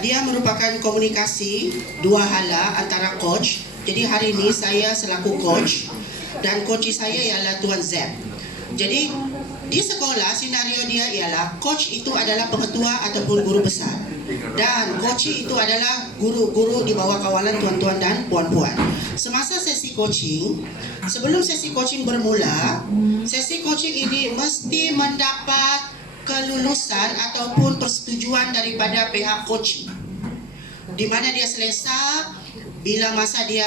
Dia merupakan komunikasi dua hala antara coach. Jadi hari ini saya selaku coach dan coach saya ialah Tuan Zep. Jadi di sekolah senario dia ialah coach itu adalah pengetua ataupun guru besar dan coach itu adalah guru-guru di bawah kawalan tuan-tuan dan puan-puan. Semasa sesi coaching, sebelum sesi coaching bermula, sesi coaching ini mesti mendapat kelulusan ataupun persetujuan daripada pihak coaching. Di mana dia selesa, bila masa dia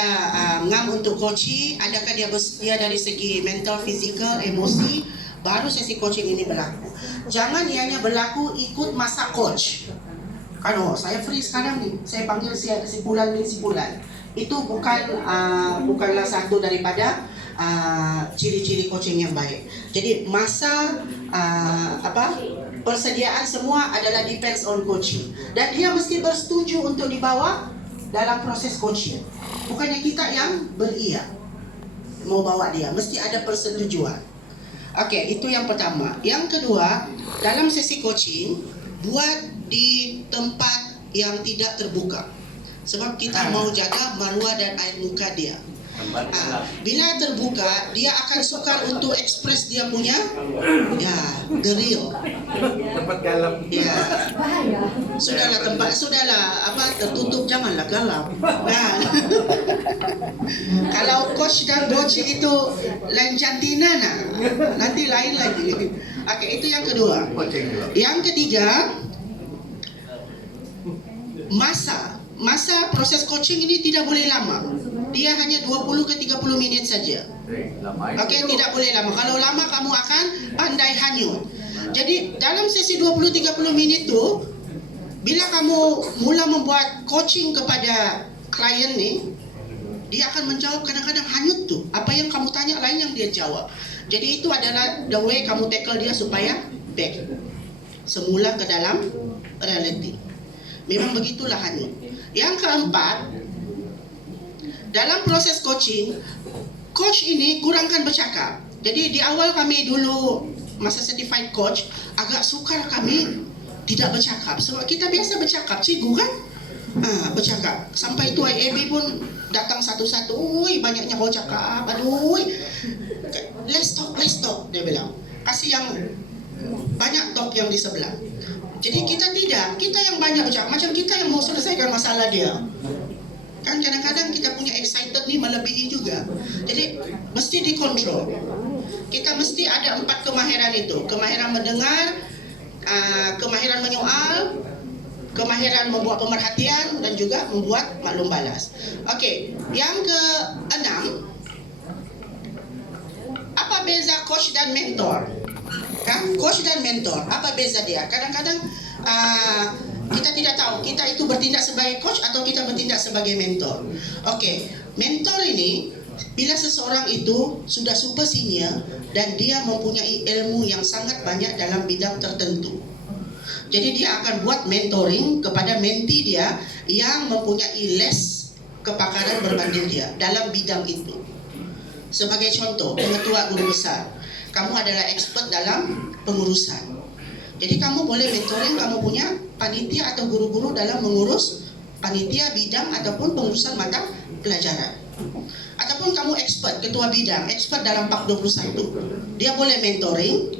ngam untuk coaching, adakah dia bersedia dari segi mental, fizikal, emosi, baru sesi coaching ini berlaku. Jangan ianya berlaku ikut masa coach. Kan saya free sekarang nih, saya panggil si Pulan. Itu bukanlah satu daripada ciri-ciri coaching yang baik. Jadi masa persediaan semua adalah depends on coaching dan dia mesti bersetuju untuk dibawa dalam proses coaching. Bukannya kita yang beria mau bawa dia, mesti ada persetujuan. Okey, itu yang pertama. Yang kedua, dalam sesi coaching buat di tempat yang tidak terbuka. Sebab kita mau jaga maruah dan air muka dia. Bila terbuka, dia akan sukar untuk ekspres dia punya the real. Tempat galap. Ya. Sudahlah tertutup, janganlah galap. Kalau coach dan coach itu lain jantina nanti lain lagi. Okey, itu yang kedua. Yang ketiga, masa proses coaching ini tidak boleh lama. Dia hanya 20 ke 30 minit saja. Okey, tidak boleh lama. Kalau lama kamu akan pandai hanyut. Jadi dalam sesi 20-30 minit tu, bila kamu mula membuat coaching kepada klien ni, dia akan menjawab kadang-kadang hanyut tu. Apa yang kamu tanya lain yang dia jawab. Jadi itu adalah the way kamu tackle dia supaya back semula ke dalam reality. Memang begitulah hanyut. Yang keempat, dalam proses coaching, coach ini kurangkan bercakap. Jadi di awal kami dulu masa certified coach, agak sukar kami tidak bercakap. Sebab kita biasa bercakap, cikgu kan? Bercakap. Sampai itu IAB pun datang satu-satu. Ui, banyaknya kau cakap. Aduh, let's talk, dia bilang. Kasih yang banyak talk yang di sebelah. Jadi kita tidak, kita yang banyak bercakap. Macam kita yang mau selesaikan masalah dia. Kan kadang-kadang kita punya excited ni melebihi juga. Jadi mesti dikontrol. Kita mesti ada 4 kemahiran itu. Kemahiran mendengar, kemahiran menyoal, kemahiran membuat pemerhatian dan juga membuat maklum balas. Okey, yang keenam, apa beza coach dan mentor? Coach dan mentor, apa beza dia? Kadang-kadang kita tidak tahu kita itu bertindak sebagai coach atau kita bertindak sebagai mentor. Okey, mentor ini bila seseorang itu sudah super senior dan dia mempunyai ilmu yang sangat banyak dalam bidang tertentu. Jadi dia akan buat mentoring kepada mentee dia yang mempunyai less kepakaran berbanding dia dalam bidang itu. Sebagai contoh, pengetua guru besar, kamu adalah expert dalam pengurusan. Jadi kamu boleh mentoring kamu punya panitia atau guru-guru dalam mengurus panitia bidang ataupun pengurusan mata pelajaran. Ataupun kamu expert, ketua bidang, expert dalam PAK 21. Dia boleh mentoring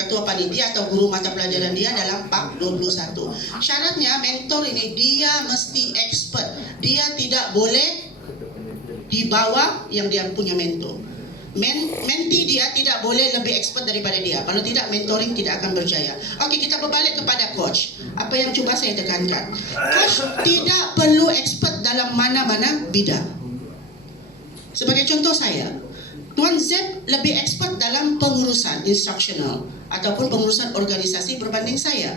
ketua panitia atau guru mata pelajaran dia dalam PAK 21. Syaratnya mentor ini dia mesti expert. Dia tidak boleh di bawah yang dia punya mentor. Mentee dia tidak boleh lebih expert daripada dia. Kalau tidak, mentoring tidak akan berjaya. Okey, kita berbalik kepada coach. Apa yang cuba saya tekankan, coach tidak perlu expert dalam mana-mana bidang. Sebagai contoh saya, Tuan Zep lebih expert dalam pengurusan instructional ataupun pengurusan organisasi berbanding saya.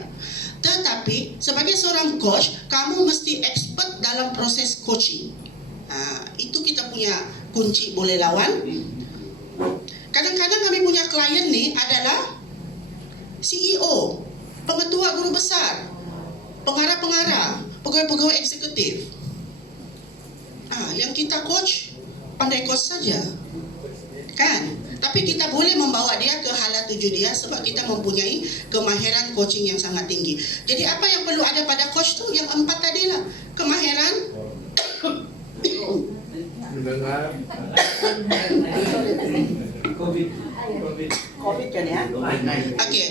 Tetapi sebagai seorang coach, kamu mesti expert dalam proses coaching. Itu kita punya kunci boleh lawan. Kadang-kadang kami punya klien ni adalah CEO, pengetua guru besar, pengarah-pengarah, pegawai-pegawai eksekutif. Yang kita coach, pandai coach saja. Kan? Tapi kita boleh membawa dia ke hala tuju dia sebab kita mempunyai kemahiran coaching yang sangat tinggi. Jadi apa yang perlu ada pada coach tu? Yang 4 mendengar. COVID kan ya? Oke,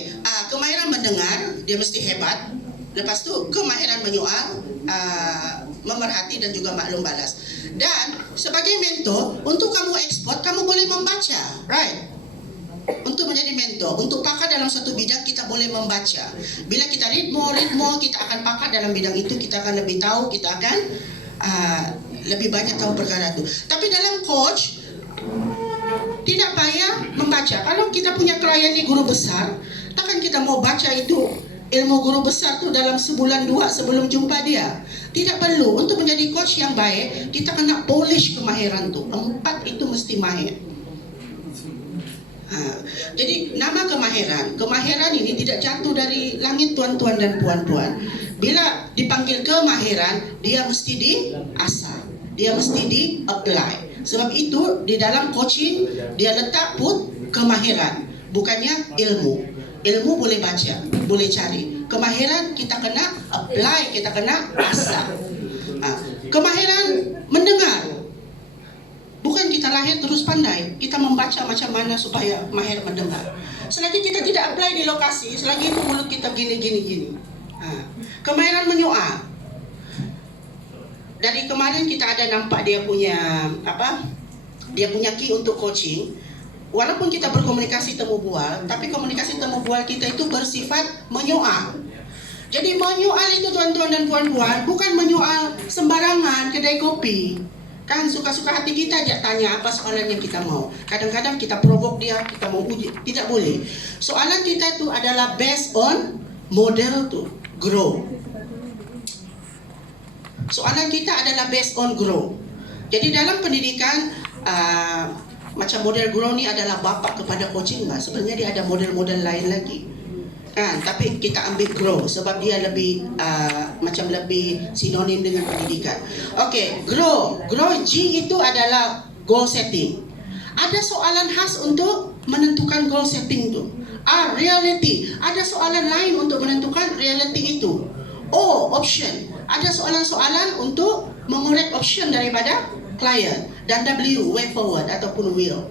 kemahiran mendengar dia mesti hebat. Lepas tu kemahiran menyoal, memerhati dan juga maklum balas. Dan sebagai mentor, untuk kamu ekspor, kamu boleh membaca, right? Untuk menjadi mentor, untuk pakar dalam satu bidang kita boleh membaca. Bila kita read more, kita akan pakar dalam bidang itu, kita akan lebih tahu, kita akan lebih banyak tahu perkara itu. Tapi dalam coach, tidak payah membaca. Kalau kita punya klien ni guru besar, takkan kita mau baca itu ilmu guru besar tu dalam sebulan dua sebelum jumpa dia. Tidak perlu. Untuk menjadi coach yang baik, kita kena polish kemahiran tu. 4 itu mesti mahir. Jadi nama kemahiran ini tidak jatuh dari langit tuan-tuan dan puan-puan. Bila dipanggil kemahiran, dia mesti diasah, dia mesti di-apply. Sebab itu di dalam coaching dia letak put kemahiran, bukannya ilmu. Ilmu boleh baca, boleh cari. Kemahiran kita kena apply, kita kena asah. Kemahiran mendengar, bukan kita lahir terus pandai. Kita membaca macam mana supaya mahir mendengar. Selagi kita tidak apply di lokasi, selagi itu mulut kita gini. Kemahiran menyoal. Dari kemarin kita ada nampak dia punya Dia punya key untuk coaching. Walaupun kita berkomunikasi temu bual, tapi komunikasi temu bual kita itu bersifat menyoal. Jadi menyoal itu tuan-tuan dan puan-puan bukan menyoal sembarangan kedai kopi. Kan suka-suka hati kita aja tanya apa soalan yang kita mau. Kadang-kadang kita provoke dia, kita mau uji. Tidak boleh. Soalan kita itu adalah based on model to grow. Soalan kita adalah based on grow. Jadi dalam pendidikan macam model grow ni adalah bapa kepada coaching lah. Sebenarnya dia ada model-model lain lagi. Kan, tapi kita ambil grow sebab dia lebih macam lebih sinonim dengan pendidikan. Okey, grow G itu adalah goal setting. Ada soalan khas untuk menentukan goal setting tu. Reality. Ada soalan lain untuk menentukan reality itu. Option. Ada soalan-soalan untuk mengorek option daripada klien. Dan W, way forward ataupun will.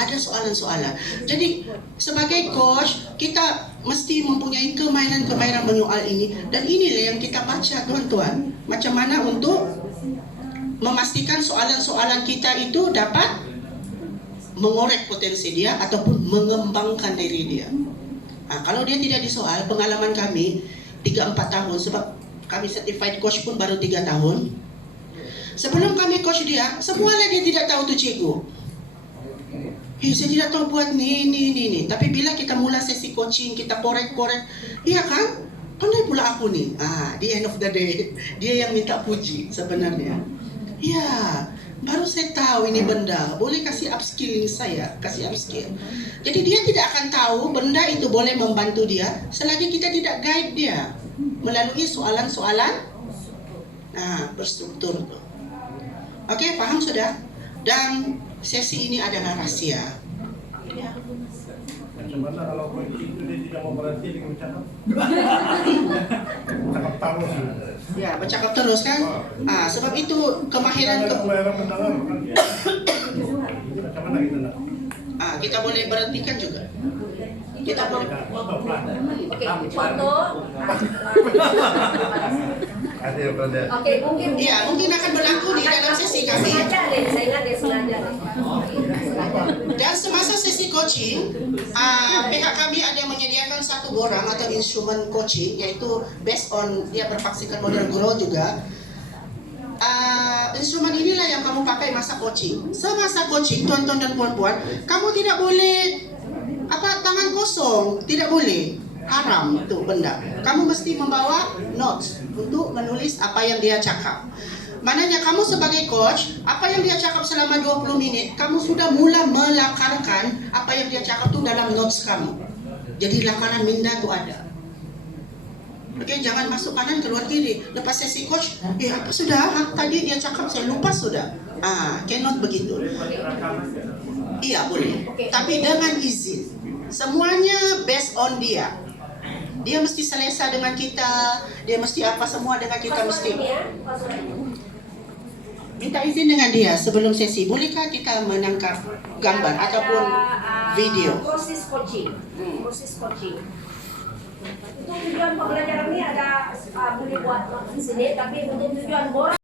Ada soalan-soalan. Jadi sebagai coach, kita mesti mempunyai kemahiran-kemahiran menyoal ini. Dan inilah yang kita baca tuan-tuan. Macam mana untuk memastikan soalan-soalan kita itu dapat mengorek potensi dia ataupun mengembangkan diri dia. Kalau dia tidak disoal, pengalaman kami 3-4 tahun, sebab kami certified coach pun baru 3 tahun. Sebelum kami coach dia, semualah dia tidak tahu tu cikgu. Saya tidak tahu buat ni. Tapi bila kita mula sesi coaching, kita korek-korek, iya kan? Pandai pula aku ni. Di end of the day, dia yang minta puji sebenarnya. Ya, baru saya tahu ini benda. Boleh kasih upskilling saya, kasih upskill. Jadi dia tidak akan tahu benda itu boleh membantu dia selagi kita tidak guide dia melalui soalan-soalan berstruktur tu. Okey, faham sudah? Dan sesi ini adalah rahsia. Macam mana kalau coaching itu dia tidak mau berhenti dengan bercakap? Bercakap terus. Ya, bercakap terus kan? Sebab itu kemahiran kemahiran mendengar kan. Macam mana kita nak? Kita boleh berhentikan juga. Kita boleh. Oke, contoh. Oke, mungkin. Iya, mungkin akan berlaku di dalam sesi kami. Sengaja deh. Dan semasa sesi coaching, pihak kami ada menyediakan satu borang atau instrumen coaching, yaitu based on dia berfaksikan model grow juga. Instrumen inilah yang kamu pakai masa coaching. Semasa coaching, tuan-tuan dan puan-puan, kamu tidak boleh tangan kosong, tidak boleh. Haram itu benda. Kamu mesti membawa notes untuk menulis apa yang dia cakap. Maknanya kamu sebagai coach, apa yang dia cakap selama 20 minit, kamu sudah mula melakarkan apa yang dia cakap itu dalam notes kamu. Jadi lakaran minda itu ada. Oke, jangan masuk kanan keluar kiri. Lepas sesi coach, apa sudah? Tadi dia cakap saya lupa sudah. Cannot begitu. Iya boleh. Tapi dengan izin. Semuanya based on dia. Dia mesti selesa dengan kita, dia mesti apa semua dengan kita mesti. minta izin dengan dia sebelum sesi. Bolehkah kita menangkap gambar ataupun video? Proses coaching. Proses coaching. Untuk tujuan pembelajaran ini ada boleh buat di sini, tapi untuk tujuan borak